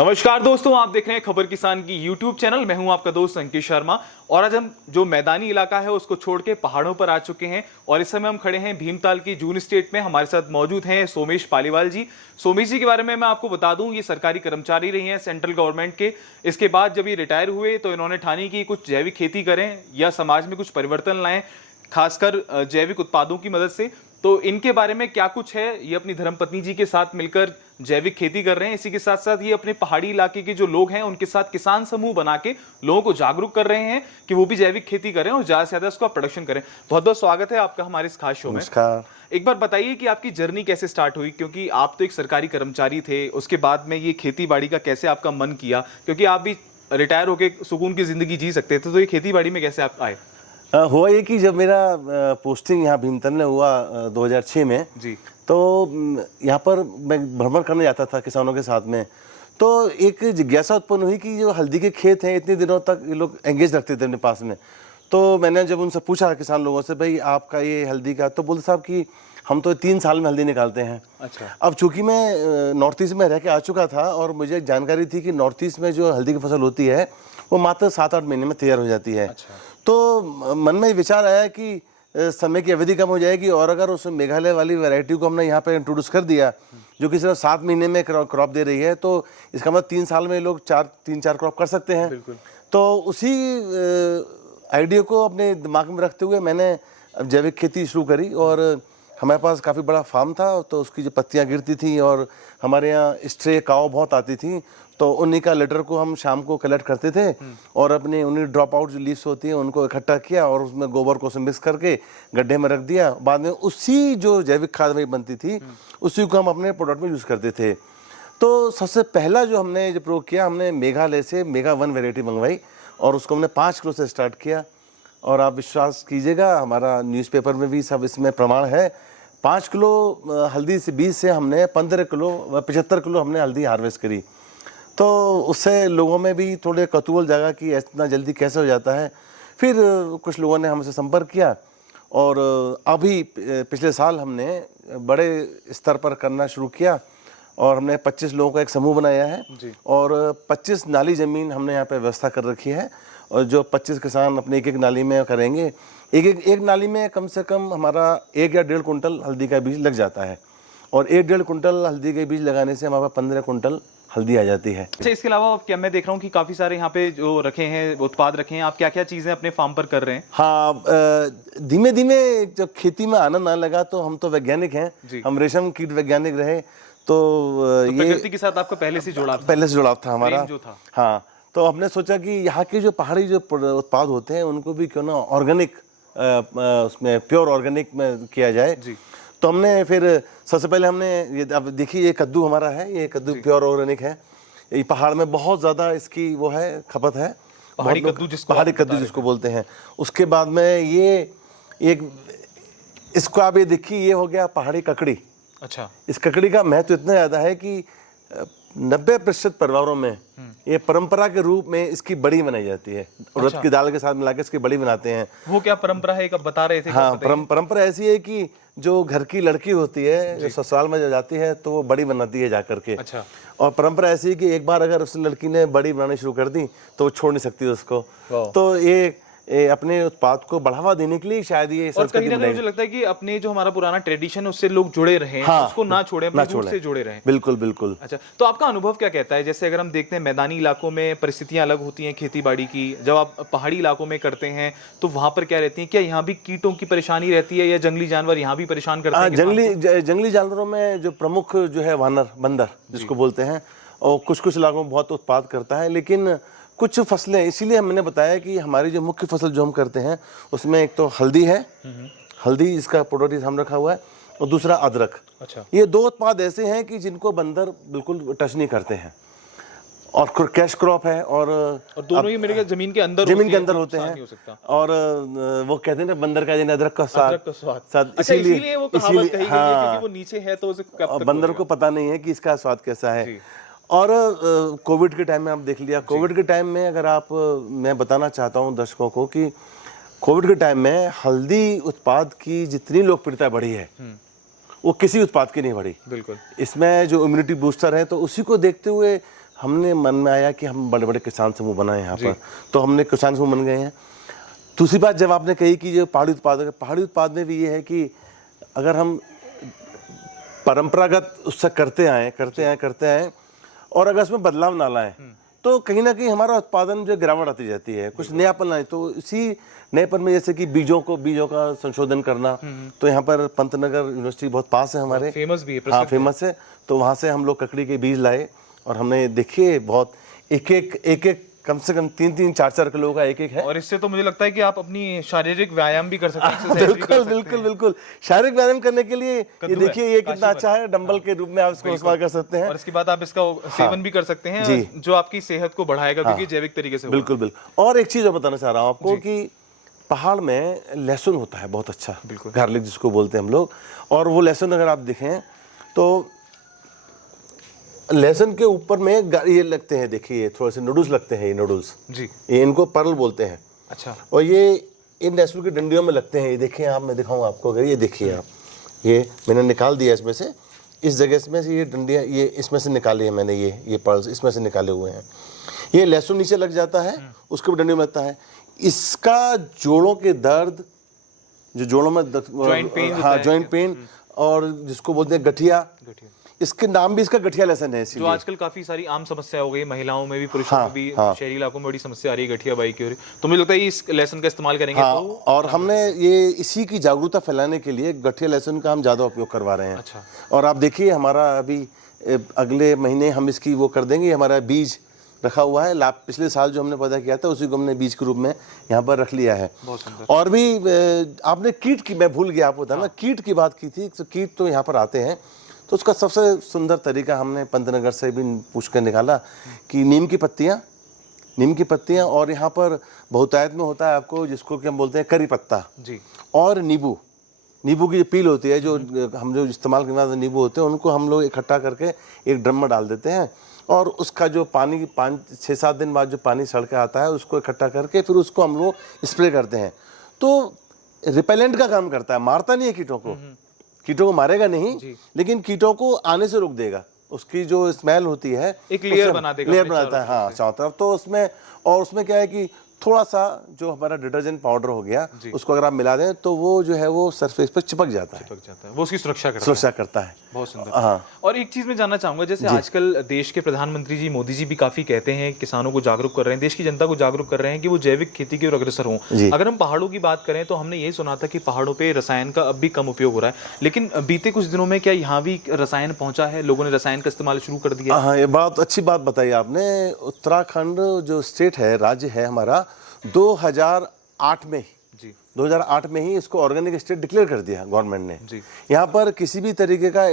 नमस्कार दोस्तों, आप देख रहे हैं खबर किसान की यूट्यूब चैनल। मैं हूं आपका दोस्त अंकित शर्मा और आज हम जो मैदानी इलाका है उसको छोड़ के पहाड़ों पर आ चुके हैं और इस समय हम खड़े हैं भीमताल की जून स्टेट में। हमारे साथ मौजूद हैं सोमेश पालीवाल जी। सोमेश जी के बारे में मैं आपको बता दूं, ये सरकारी कर्मचारी रही हैं सेंट्रल गवर्नमेंट के। इसके बाद जब ये रिटायर हुए तो इन्होंने ठानी की कुछ जैविक खेती करें या समाज में कुछ परिवर्तन लाएं, खासकर जैविक उत्पादों की मदद से। तो इनके बारे में क्या कुछ है, ये अपनी धर्मपत्नी जी के साथ मिलकर जैविक खेती कर रहे हैं। इसी के साथ साथ ये अपने पहाड़ी इलाके के जो लोग हैं उनके साथ किसान समूह बना के लोगों को जागरूक कर रहे हैं कि वो भी जैविक खेती करें और ज्यादा से ज्यादा उसका प्रोडक्शन करें। बहुत बहुत स्वागत है आपका हमारे इस खास शो में। एक बार बताइए कि आपकी जर्नी कैसे स्टार्ट हुई, क्योंकि आप तो एक सरकारी कर्मचारी थे, उसके बाद में ये खेती बाड़ी का कैसे आपका मन किया, क्योंकि आप भी रिटायर होकर सुकून की जिंदगी जी सकते थे, तो ये खेती बाड़ी में कैसे आप आए? हुआ ये कि जब मेरा पोस्टिंग यहाँ भीमताल में हुआ 2006 में जी, तो यहाँ पर मैं भ्रमण करने जाता था किसानों के साथ में। तो एक जिज्ञासा उत्पन्न हुई कि जो हल्दी के खेत हैं इतने दिनों तक ये लोग एंगेज रखते थे अपने पास में। तो मैंने जब उनसे पूछा किसान लोगों से, भाई आपका ये हल्दी का, तो बोलते साहब कि हम तो 3 साल में हल्दी निकालते हैं। अच्छा। अब चूंकि मैं नॉर्थ ईस्ट में रह के आ चुका था और मुझे जानकारी थी कि नॉर्थ ईस्ट में जो हल्दी की फसल होती है वो मात्र 7-8 महीने में तैयार हो जाती है। अच्छा। तो मन में विचार आया कि समय की अवधि कम हो जाएगी और अगर उस मेघालय वाली वैरायटी को हमने यहाँ पे इंट्रोड्यूस कर दिया जो कि सिर्फ 7 महीने में क्रॉप दे रही है, तो इसका मतलब 3 साल में लोग 3-4 क्रॉप कर सकते हैं। बिल्कुल। तो उसी आइडिया को अपने दिमाग में रखते हुए मैंने जैविक खेती शुरू करी और हमारे पास काफ़ी बड़ा फार्म था, तो उसकी जो पत्तियाँ गिरती थी और हमारे यहाँ स्ट्रे काव बहुत आती थी, तो उन्हीं का लेटर को हम शाम को कलेक्ट करते थे और अपने उन्हीं ड्रॉप आउट जो लीव्स होती हैं उनको इकट्ठा किया और उसमें गोबर को मिक्स करके गड्ढे में रख दिया। बाद में उसी जो जैविक खाद में बनती थी उसी को हम अपने प्रोडक्ट में यूज़ करते थे। तो सबसे पहला जो हमने जो प्रयोग किया, हमने मेघालय से मेगा 1 वेराइटी मंगवाई और उसको हमने 5 किलो से स्टार्ट किया। और आप विश्वास कीजिएगा, हमारा न्यूज़पेपर में भी सब इसमें प्रमाण है। 5 किलो हल्दी से बीज से हमने 15 किलो 75 किलो हमने हल्दी हार्वेस्ट करी। तो उससे लोगों में भी थोड़े कौतूहल जागा कि इतना जल्दी कैसे हो जाता है। फिर कुछ लोगों ने हमसे संपर्क किया और अभी पिछले साल हमने बड़े स्तर पर करना शुरू किया और हमने 25 लोगों का एक समूह बनाया है जी। और 25 नाली ज़मीन हमने यहाँ पे व्यवस्था कर रखी है और जो 25 किसान अपने एक नाली में करेंगे। एक नाली में कम से कम हमारा 1 या 1.5 कुंटल हल्दी का बीज लग जाता है और 1-1.5 कुंटल हल्दी के बीज लगाने से हमारे 15 कुंटल हल्दी आ जाती है। अच्छा, इसके अलावा क्या मैं देख रहा हूँ कि काफी सारे यहाँ पे जो रखे हैं उत्पाद रखे हैं, आप क्या क्या चीजें अपने फार्म पर कर रहे हैं? हाँ, धीमे धीमे जब खेती में आनंद आने लगा तो हम तो वैज्ञानिक हैं, हम रेशम कीट वैज्ञानिक रहे, तो ये प्रकृति के साथ आपका पहले से जुड़ाव था हमारा जो था। हाँ, तो हमने सोचा कि यहाँ के जो पहाड़ी जो उत्पाद होते हैं उनको भी क्यों ना ऑर्गेनिक, उसमें प्योर ऑर्गेनिक में किया जाए जी। तो हमने फिर सबसे पहले हमने ये, अब देखिए ये कद्दू हमारा है, ये कद्दू प्योर ऑर्गेनिक है। ये पहाड़ में बहुत ज़्यादा इसकी वो है खपत है, पहाड़ी कद्दू जिसको बोलते हैं। उसके बाद में ये एक इसको आप ये देखिए, ये हो गया पहाड़ी ककड़ी। अच्छा। इस ककड़ी का महत्व इतना ज़्यादा है कि 90% परिवारों में ये परंपरा के रूप में इसकी बड़ी बनाई जाती है। उड़द की दाल के साथ मिला के इसकी बड़ी बनाते हैं। वो क्या परंपरा है, कब बता रहे थे? हाँ, परंपरा ऐसी है कि जो घर की लड़की होती है जो ससुराल में जाती है तो वो बड़ी बनाती है जाकर के। अच्छा। और परंपरा ऐसी है कि एक बार अगर उस लड़की ने बड़ी बनानी शुरू कर दी तो वो छोड़ नहीं सकती उसको। तो ये अपने उत्पाद को बढ़ावा देने के लिए शायद ये और कहीं ना कहीं मुझे लगता है कि अपने जो हमारा पुराना ट्रेडिशन है उससे लोग जुड़े रहे, हाँ, उसको ना छोड़े, अपने रूट से जुड़े रहे। बिल्कुल बिल्कुल। अच्छा, तो आपका अनुभव क्या कहता है? जैसे अगर हम देखते हैं मैदानी इलाकों में परिस्थितियां अलग होती हैं खेती बाड़ी की, जब आप पहाड़ी इलाकों में करते हैं तो वहां पर क्या रहती है? क्या यहाँ भी कीटों की परेशानी रहती है या जंगली जानवर यहाँ भी परेशान करते हैं? जंगली जानवरों में जो प्रमुख जो है बंदर जिसको बोलते हैं, और कुछ इलाकों में बहुत उत्पाद करता है। लेकिन कुछ फसलें, इसीलिए हमने बताया कि हमारी जो मुख्य फसल जो हम करते हैं उसमें एक तो हल्दी है, हल्दी जिसका प्रोडक्ट हम रखा हुआ है, और दूसरा अदरक। अच्छा। ये 2 उत्पाद ऐसे हैं कि जिनको बंदर बिल्कुल टच नहीं करते हैं और कैश क्रॉप है और दोनों ही मेरे ख्याल जमीन के अंदर होते हैं। और वो कहते हैं ना, बंदर का अदरक का स्वाद, इसीलिए वो कहावत कही गई है क्योंकि वो नीचे है तो बंदर को पता नहीं है कि इसका स्वाद कैसा है। और कोविड के टाइम में आप देख लिया, कोविड के टाइम में अगर आप, मैं बताना चाहता हूं दर्शकों को कि कोविड के टाइम में हल्दी उत्पाद की जितनी लोकप्रियता बढ़ी है वो किसी उत्पाद की नहीं बढ़ी। बिल्कुल। इसमें जो इम्यूनिटी बूस्टर है तो उसी को देखते हुए हमने मन में आया कि हम बड़े बड़े किसान समूह बनाए यहाँ पर, तो हमने किसान समूह बन गए हैं। दूसरी बात जब आपने कही कि जो पहाड़ी उत्पाद में भी ये है कि अगर हम परंपरागत उससे करते आए और अगर उसमें बदलाव ना लाएं तो कहीं ना कहीं हमारा उत्पादन जो गिरावट आती जाती है, कुछ नयापन लाए। तो इसी नएपन में जैसे कि बीजों का संशोधन करना, तो यहाँ पर पंतनगर यूनिवर्सिटी बहुत पास है हमारे, फेमस भी है, हाँ फेमस है। तो वहाँ से हम लोग ककड़ी के बीज लाए और हमने देखिए बहुत एक कम से कम 3-4 किलो का एक है। और इससे तो मुझे लगता है कि आप अपनी शारीरिक व्यायाम भी कर सकते हैं, एक्सरसाइज भी कर सकते हैं। बिल्कुल शारीरिक व्यायाम करने के लिए ये देखिए ये कितना अच्छा है, डंबल के रूप में आप इसको इस्तेमाल कर सकते हैं। और इसके बाद आप इसका सेवन भी कर सकते हैं, जो आपकी सेहत को बढ़ाएगा, क्योंकि जैविक तरीके से। बिल्कुल। और एक चीज और बताना चाह रहा हूँ आपको कि पहाड़ में लहसुन होता है बहुत अच्छा, गार्लिक जिसको बोलते हैं हम लोग। और वो लहसुन अगर आप देखें तो लहसुन के ऊपर में ये लगते हैं, देखिए थोड़े से नूडल्स लगते हैं, ये नूडल्स जी, ये इनको पर्ल बोलते हैं। अच्छा। और ये इन लहसुन की डंडियों में लगते हैं, ये देखिए आप, मैं दिखाऊं आपको, अगर ये देखिए आप, ये मैंने निकाल दिया इसमें से, इस जगह से ये डंडियाँ, ये इसमें से निकाली है मैंने, ये पर्ल्स इसमें से निकाले हुए हैं। ये लहसुन नीचे लग जाता है, उसके ऊपर डंडियों में लगता है। इसका जोड़ों के दर्द, जो जोड़ों में जॉइंट पेन और जिसको बोलते हैं गठिया, इसके नाम भी इसका गठिया लहसुन है। जो आजकल काफी सारी आम समस्या हो गई, महिलाओं में भी, पुरुषों में भी, शहरी इलाकों में बड़ी समस्या आ रही है गठिया बाई की। तो मुझे लगता है इस लहसुन का इस्तेमाल करेंगे तो। और हमने ये इसी की जागरूकता फैलाने के लिए गठिया लहसुन का हम ज्यादा उपयोग करवा रहे हैं। अच्छा। और आप देखिए हमारा अभी अगले महीने हम इसकी वो कर देंगे, हमारा बीज रखा हुआ है, पिछले साल जो हमने पैदा किया था उसी को हमने बीज के रूप में यहाँ पर रख लिया है। बहुत सुंदर। और भी आपने कीट की, मैं भूल गया आपको बताना, कीट की बात की थी। तो कीट तो यहाँ पर आते हैं, तो उसका सबसे सुंदर तरीका हमने पंतनगर से भी पूछ कर निकाला कि नीम की पत्तियाँ और यहाँ पर बहुतायत में होता है आपको, जिसको कि हम बोलते हैं करी पत्ता जी, और नींबू की जो पील होती है, जो हम जो इस्तेमाल करने वाले नींबू होते हैं, उनको हम लोग इकट्ठा करके एक ड्रम में डाल देते हैं। और उसका जो पानी 5-6-7 दिन बाद जो पानी सड़ के आता है, उसको इकट्ठा करके फिर उसको हम लोग स्प्रे करते हैं। तो रिपेलेंट का काम करता है, मारता नहीं है कीटों को मारेगा नहीं, लेकिन कीटों को आने से रोक देगा। उसकी जो स्मेल होती है, एक लेयर बनाता है, हाँ, चारों तरफ। तो उसमें क्या है कि थोड़ा सा जो हमारा डिटर्जेंट पाउडर हो गया, उसको अगर आप मिला दें तो वो जो है वो सरफेस पर चिपक जाता है, वो उसकी सुरक्षा करता है। बहुत सुंदर। हाँ। और एक चीज मैं जानना चाहूंगा, जैसे आजकल देश के प्रधानमंत्री जी मोदी जी भी काफी कहते हैं, किसानों को जागरूक कर रहे हैं, देश की जनता को जागरूक कर रहे हैं कि वो जैविक खेती की ओर अग्रसर हों। अगर हम पहाड़ों की बात करें तो हमने ये सुना था कि पहाड़ों पे रसायन का अब भी कम उपयोग हो रहा है, लेकिन बीते कुछ दिनों में क्या यहाँ भी रसायन पहुंचा है, लोगों ने रसायन का इस्तेमाल शुरू कर दिया? हाँ, ये बहुत अच्छी बात बताई आपने। उत्तराखंड जो स्टेट है, राज्य है हमारा, 2008 में ही इसको ऑर्गेनिक स्टेट डिक्लेयर कर दिया गवर्नमेंट ने। यहाँ पर किसी भी तरीके का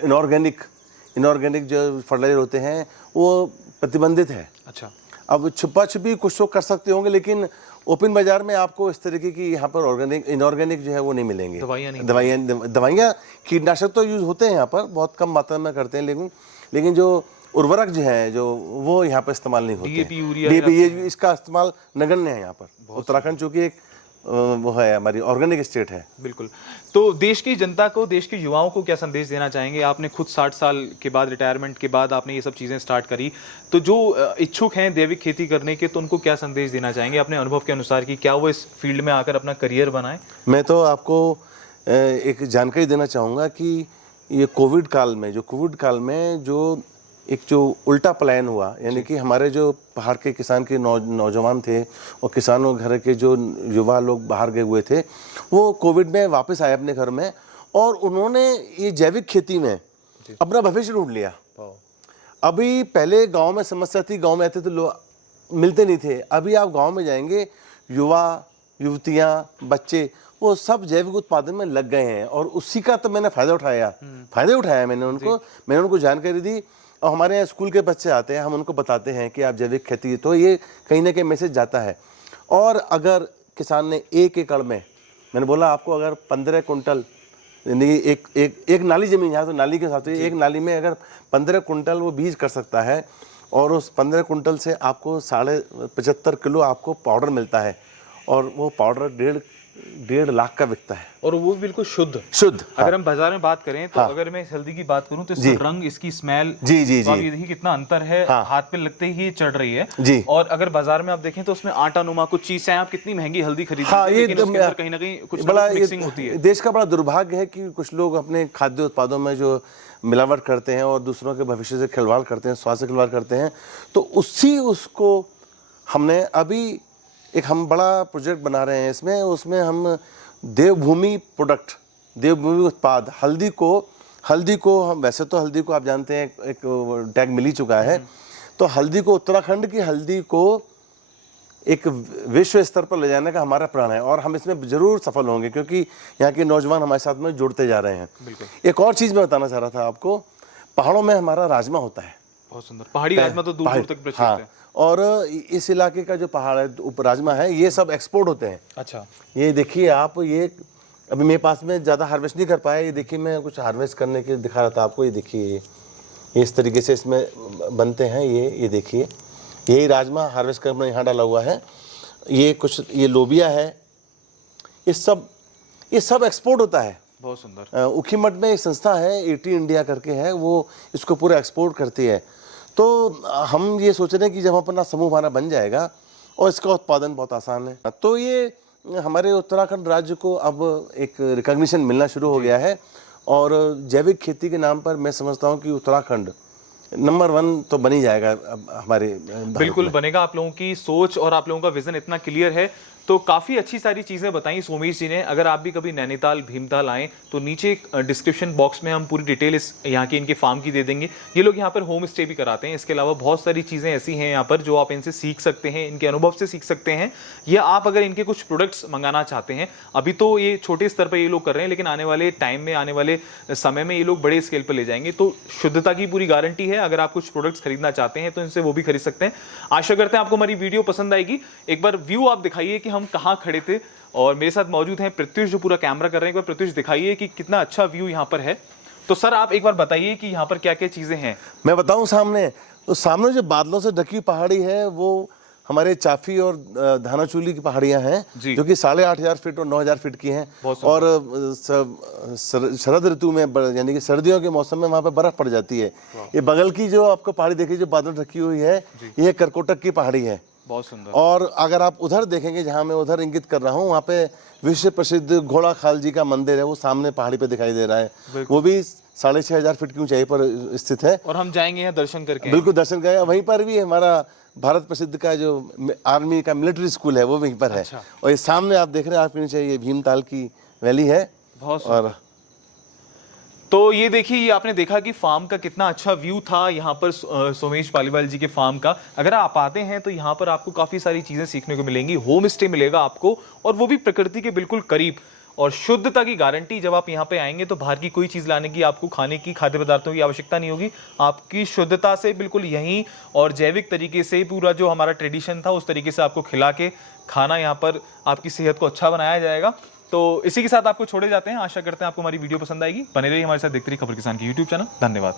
इनऑर्गेनिक जो फर्टिलाइजर होते हैं वो प्रतिबंधित है। अच्छा। अब छुपा छुपी कुछ तो कर सकते होंगे, लेकिन ओपन बाजार में आपको इस तरीके की यहाँ पर इनऑर्गेनिक जो है वो नहीं मिलेंगे। दवाइयाँ कीटनाशक तो यूज होते हैं यहाँ पर, बहुत कम मात्रा में करते हैं, लेकिन जो उर्वरक जो है जो वो यहाँ पर इस्तेमाल नहीं होते। डीएपी इसका इस्तेमाल नगण्य है यहाँ पर। उत्तराखंड चूंकि एक वो है, हमारी ऑर्गेनिक स्टेट है। बिल्कुल। तो देश की जनता को, देश के युवाओं को क्या संदेश देना चाहेंगे? आपने खुद 60 साल के बाद, रिटायरमेंट के बाद आपने ये सब चीज़ें स्टार्ट करी, तो जो इच्छुक हैं जैविक खेती करने के, तो उनको क्या संदेश देना चाहेंगे अपने अनुभव के अनुसार कि क्या वो इस फील्ड में आकर अपना करियर बनाएं? मैं तो आपको एक जानकारी देना चाहूँगा कि ये कोविड काल में जो एक जो उल्टा पलायन हुआ, यानी कि हमारे जो पहाड़ के किसान के नौजवान थे और किसानों घर के जो युवा लोग बाहर गए हुए थे, वो कोविड में वापस आए अपने घर में और उन्होंने ये जैविक खेती में अपना भविष्य ढूंढ लिया। अभी पहले गांव में समस्या थी, गांव में आते तो लोग मिलते नहीं थे। अभी आप गांव में जाएंगे, युवा युवतियाँ बच्चे वो सब जैविक उत्पादन में लग गए हैं और उसी का तो मैंने फ़ायदा उठाया। मैंने उनको जानकारी दी। और हमारे यहाँ स्कूल के बच्चे आते हैं, हम उनको बताते हैं कि आप जैविक खेती, तो ये कहीं ना कहीं मैसेज जाता है। और अगर किसान ने 1 एकड़ में, मैंने बोला आपको, अगर 15 कुंटल, यानी एक नाली ज़मीन, यहाँ तो नाली के साथ एक नाली में अगर 15 कुंटल वो बीज कर सकता है और उस 15 कुंटल से आपको 75.5 किलो आपको पाउडर मिलता है और वो पाउडर 1.5 लाख का बिकता है, और वो भी बिल्कुल शुद्ध। शुद्ध। अगर हम बाजार में बात करें तो अगर मैं इस हल्दी की बात करूं तो इसका रंग, इसकी स्मेल, जी जी तो आप जी ये देखिए कितना अंतर है, हाथ पे लगते ही ये चढ़ रही है जी। और अगर बाजार में आप देखें तो उसमें आटा नुमा कुछ चीज है, आप कितनी महंगी हल्दी खरीदते हाँ, हैं, ये लेकिन उसके अंदर कहीं ना कहीं कुछ बड़ा मिक्सिंग होती है। देश का बड़ा दुर्भाग्य है कि कुछ लोग अपने खाद्य उत्पादों में जो मिलावट करते हैं और दूसरों के भविष्य से खिलवाड़ करते हैं, स्वास्थ्य से खिलवाड़ करते हैं, तो उसको हमने अभी एक हम बड़ा प्रोजेक्ट बना रहे हैं इसमें, उसमें हम देवभूमि प्रोडक्ट, देवभूमि उत्पाद, हल्दी को हम, वैसे तो हल्दी को आप जानते हैं एक टैग मिल ही चुका है, तो हल्दी को, उत्तराखंड की हल्दी को एक विश्व स्तर पर ले जाने का हमारा प्रण है और हम इसमें जरूर सफल होंगे, क्योंकि यहाँ के नौजवान हमारे साथ में जुड़ते जा रहे हैं। एक और चीज़ मैं बताना चाह रहा था आपको, पहाड़ों में हमारा राजमा होता है, बहुत सुंदर। पहाड़ी राजमा तो दूर दूर तक प्रचलित है। और इस इलाके का जो पहाड़ है, राजमा है, ये सब एक्सपोर्ट होते हैं। अच्छा, ये देखिए आप, ये अभी मेरे पास में ज़्यादा हार्वेस्ट नहीं कर पाया, ये देखिए मैं कुछ हार्वेस्ट करने के दिखा रहा था आपको, ये देखिए ये इस तरीके से इसमें बनते हैं, ये देखिए, यही राजमा हार्वेस्ट कर मैंने यहाँ डाला हुआ है। ये कुछ, ये लोबिया है, ये सब एक्सपोर्ट होता है। बहुत सुंदर। उखीमठ में एक संस्था है, एटी इंडिया करके है, वो इसको पूरा एक्सपोर्ट करती है। तो हम ये सोच रहे हैं कि जब अपना समूह हमारा बन जाएगा और इसका उत्पादन बहुत आसान है, तो ये हमारे उत्तराखंड राज्य को अब एक रिकॉग्निशन मिलना शुरू हो गया है। और जैविक खेती के नाम पर मैं समझता हूँ कि उत्तराखंड नंबर 1 तो बन ही जाएगा अब हमारे। बिल्कुल बनेगा। आप लोगों की सोच और आप लोगों का विजन इतना क्लियर है, तो काफ़ी अच्छी सारी चीज़ें बताई सोमेश जी ने। अगर आप भी कभी नैनीताल, भीमताल आएँ तो नीचे डिस्क्रिप्शन बॉक्स में हम पूरी डिटेल इस यहाँ की, इनके फार्म की दे देंगे। ये लोग यहाँ पर होम स्टे भी कराते हैं। इसके अलावा बहुत सारी चीज़ें ऐसी हैं यहाँ पर जो आप इनसे सीख सकते हैं, इनके अनुभव से सीख सकते हैं, या आप अगर इनके कुछ प्रोडक्ट्स मंगाना चाहते हैं, अभी तो ये छोटे स्तर पर ये लोग कर रहे हैं, लेकिन आने वाले टाइम में, आने वाले समय में ये लोग बड़े स्केल पर ले जाएंगे। तो शुद्धता की पूरी गारंटी है। अगर आप कुछ प्रोडक्ट्स खरीदना चाहते हैं तो इनसे वो भी खरीद सकते हैं। आशा करते हैं आपको हमारी वीडियो पसंद आएगी। एक बार व्यू आप दिखाइए कि हम कहाँ खड़े थे, और मेरे साथ मौजूद हैं प्रत्युष जो पूरा कैमरा कर रहे हैं। एक बार प्रत्युष दिखाइए कि कितना अच्छा व्यू यहाँ पर है। तो सर आप एक बार बताइए कि यहाँ पर क्या क्या चीजें हैं। मैं बताऊं, सामने जो बादलों से ढकी पहाड़ी है वो हमारे चाफी और धानाचूली की पहाड़ियां हैं, जो कि 8,500 फीट और 9,000 फीट की हैं। और शरद ऋतु में, यानी कि सर्दियों के मौसम में वहाँ पे बर्फ पड़ जाती है। ये बगल की जो आपको पहाड़ी देखिए, जो बादल ढकी हुई है, ये करकोटक की पहाड़ी है। बहुत सुंदर। और अगर आप उधर देखेंगे, जहाँ मैं उधर इंगित कर रहा हूँ, वहाँ पे विश्व प्रसिद्ध घोड़ा खाल जी का मंदिर है, वो सामने पहाड़ी पे दिखाई दे रहा है। वो भी 6,500 फीट की ऊंचाई पर स्थित है। और हम जाएंगे यहाँ दर्शन करके। बिल्कुल दर्शन करें। वहीं पर भी हमारा भारत प्रसिद्ध का जो आर्मी का मिलिट्री स्कूल है, वो वहीं पर है। अच्छा। और ये सामने आप देख रहे हैं, आपके नीचे ये भीमताल की वैली है। बहुत और तो ये देखिए, ये आपने देखा कि फार्म का कितना अच्छा व्यू था यहाँ पर सोमेश पालीवाल जी के फार्म का। अगर आप आते हैं तो यहाँ पर आपको काफ़ी सारी चीज़ें सीखने को मिलेंगी। होम स्टे मिलेगा आपको, और वो भी प्रकृति के बिल्कुल करीब, और शुद्धता की गारंटी। जब आप यहाँ पे आएंगे तो बाहर की कोई चीज़ लाने की, आपको खाने की, खाद्य पदार्थों की आवश्यकता नहीं होगी। आपकी शुद्धता से बिल्कुल यहीं और जैविक तरीके से पूरा जो हमारा ट्रेडिशन था उस तरीके से आपको खिला के खाना, यहाँ पर आपकी सेहत को अच्छा बनाया जाएगा। तो इसी के साथ आपको छोड़े जाते हैं। आशा करते हैं आपको हमारी वीडियो पसंद आएगी। बने रहिए हमारे साथ, देखते रहिए खबर किसान की यूट्यूब चैनल। धन्यवाद।